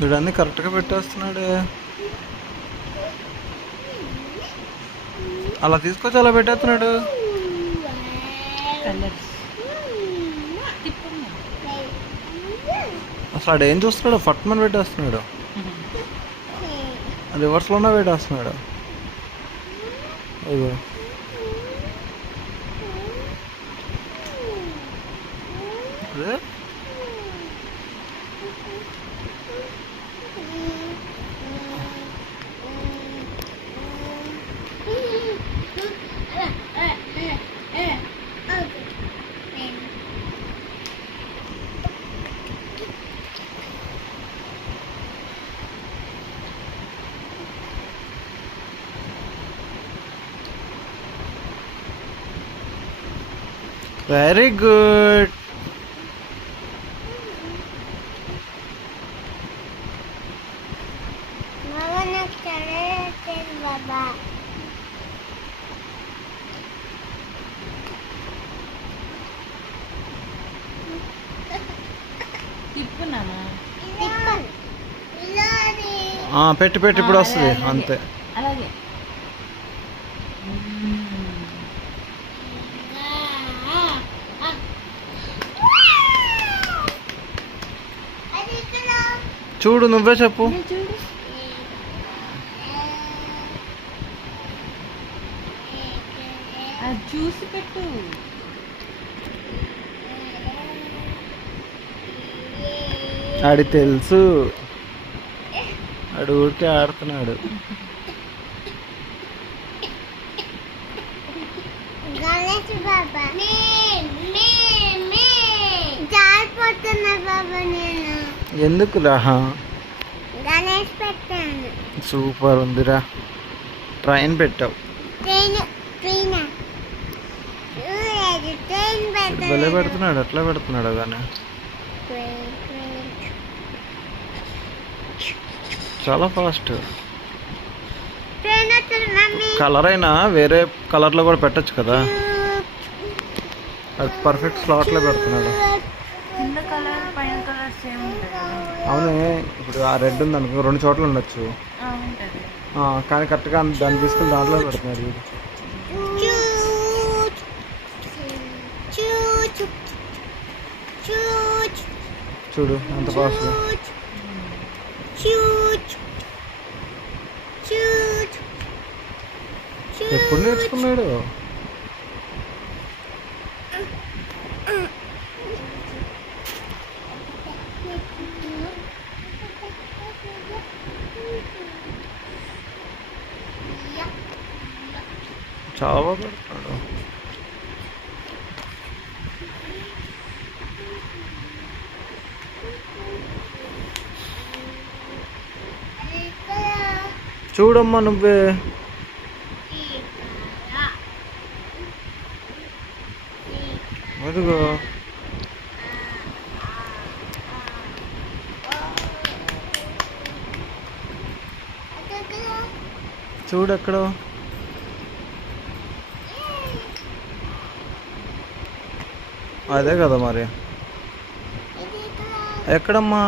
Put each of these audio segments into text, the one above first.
వీడన్నీ కరెక్ట్గా పెట్టేస్తున్నాడు. అలా తీసుకొచ్చి అలా పెట్టేస్తున్నాడు. అసలు ఆడు ఏం చూస్తున్నాడు? ఫట్మని పెట్టేస్తున్నాడు. రివర్స్లోనే పెట్టేస్తున్నాడు. అయ్యో అదే వెరీ గుడ్. పెట్టి పెట్టి ఇప్పుడు వస్తుంది అంతే. అలాగే చూడు, నువ్వే చెప్పు. చూసి పెట్టు. ఆడి తెలుసు, ఆడు ఊరికే ఆడుతున్నాడు. ఎందుకు రాహా? సూపర్ ఉందిరా. ట్రైన్ పెట్టావు. భలే పెడుతున్నాడు. ఎట్లా పెడుతున్నాడు కానీ చాలా ఫాస్ట్. కలర్ అయినా వేరే కలర్లో కూడా పెట్టచ్చు కదా. అది పర్ఫెక్ట్ స్లాట్లో పెడుతున్నాడు. అవునే, ఇప్పుడు ఆ రెడ్ ఉంది అనుకో, 2 చోట్ల ఉండొచ్చు కానీ కరెక్ట్గా దాన్ని తీసుకుని దాంట్లో పెడుతున్నాడు. చూడు ఎంత ఫాస్ట్. ఎప్పుడు నేర్చుకున్నాడు? చాలా బాగా పెడతాడు. చూడమ్మా నువ్వే. అదిగో చూడు ఎక్కడో. అదే కదా మరి. ఎక్కడమ్మా?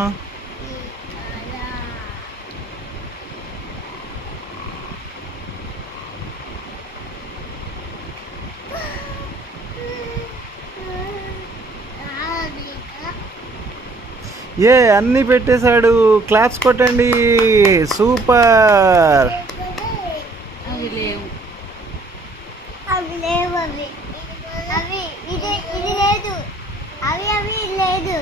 అన్నీ పెట్టేశాడు. క్లాప్స్ కొట్టండి. సూపర్. అవి లేవు, అవి లేవు, అవి అవి ఇది లేదు, అవి అవి లేదు.